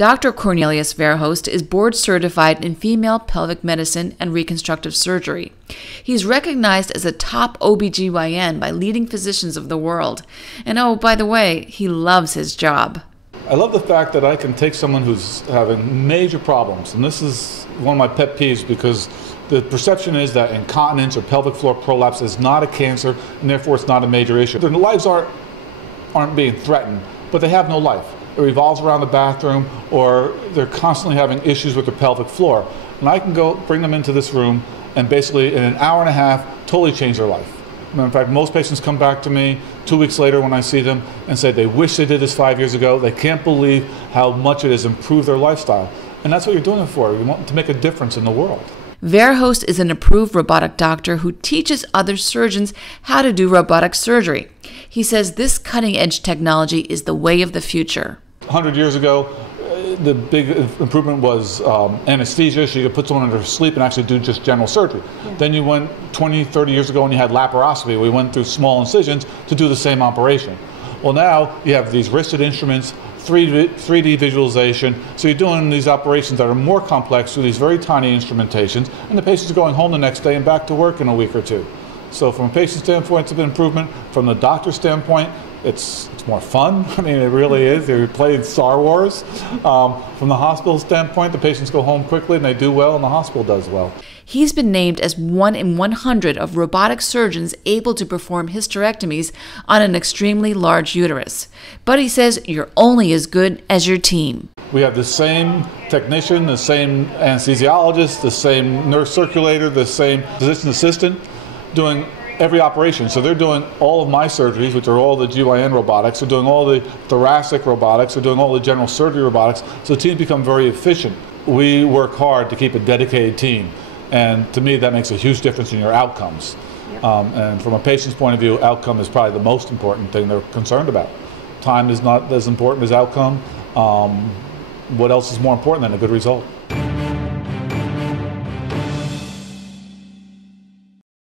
Dr. Cornelius Verhoest is board certified in female pelvic medicine and reconstructive surgery. He's recognized as a top OBGYN by leading physicians of the world. And oh, by the way, he loves his job. I love the fact that I can take someone who's having major problems, and this is one of my pet peeves because the perception is that incontinence or pelvic floor prolapse is not a cancer and therefore it's not a major issue. Their lives aren't being threatened, but they have no life. It revolves around the bathroom, or they're constantly having issues with their pelvic floor. And I can go bring them into this room and basically in an hour and a half totally change their life. In fact, most patients come back to me 2 weeks later when I see them and say they wish they did this 5 years ago. They can't believe how much it has improved their lifestyle. And that's what you're doing it for. You want to make a difference in the world. Verhoest is an approved robotic doctor who teaches other surgeons how to do robotic surgery. He says this cutting-edge technology is the way of the future. 100 years ago, the big improvement was anesthesia, so you could put someone under sleep and actually do just general surgery. Yeah. Then you went 20, 30 years ago and you had laparoscopy. We went through small incisions to do the same operation. Well, now you have these wristed instruments, 3D visualization, so you're doing these operations that are more complex through these very tiny instrumentations, and the patients are going home the next day and back to work in a week or two. So from a patient standpoint, it's an improvement. From the doctor standpoint, it's more fun. I mean, it really is. They played Star Wars. From the hospital standpoint, the patients go home quickly and they do well, and the hospital does well. He's been named as 1 in 100 of robotic surgeons able to perform hysterectomies on an extremely large uterus. But he says you're only as good as your team. We have the same technician, the same anesthesiologist, the same nurse circulator, the same physician assistant doing every operation. So they're doing all of my surgeries, which are all the GYN robotics. They're doing all the thoracic robotics. They're doing all the general surgery robotics. So the teams become very efficient. We work hard to keep a dedicated team. And to me, that makes a huge difference in your outcomes. Yep. And from a patient's point of view, outcome is probably the most important thing they're concerned about. Time is not as important as outcome. What else is more important than a good result?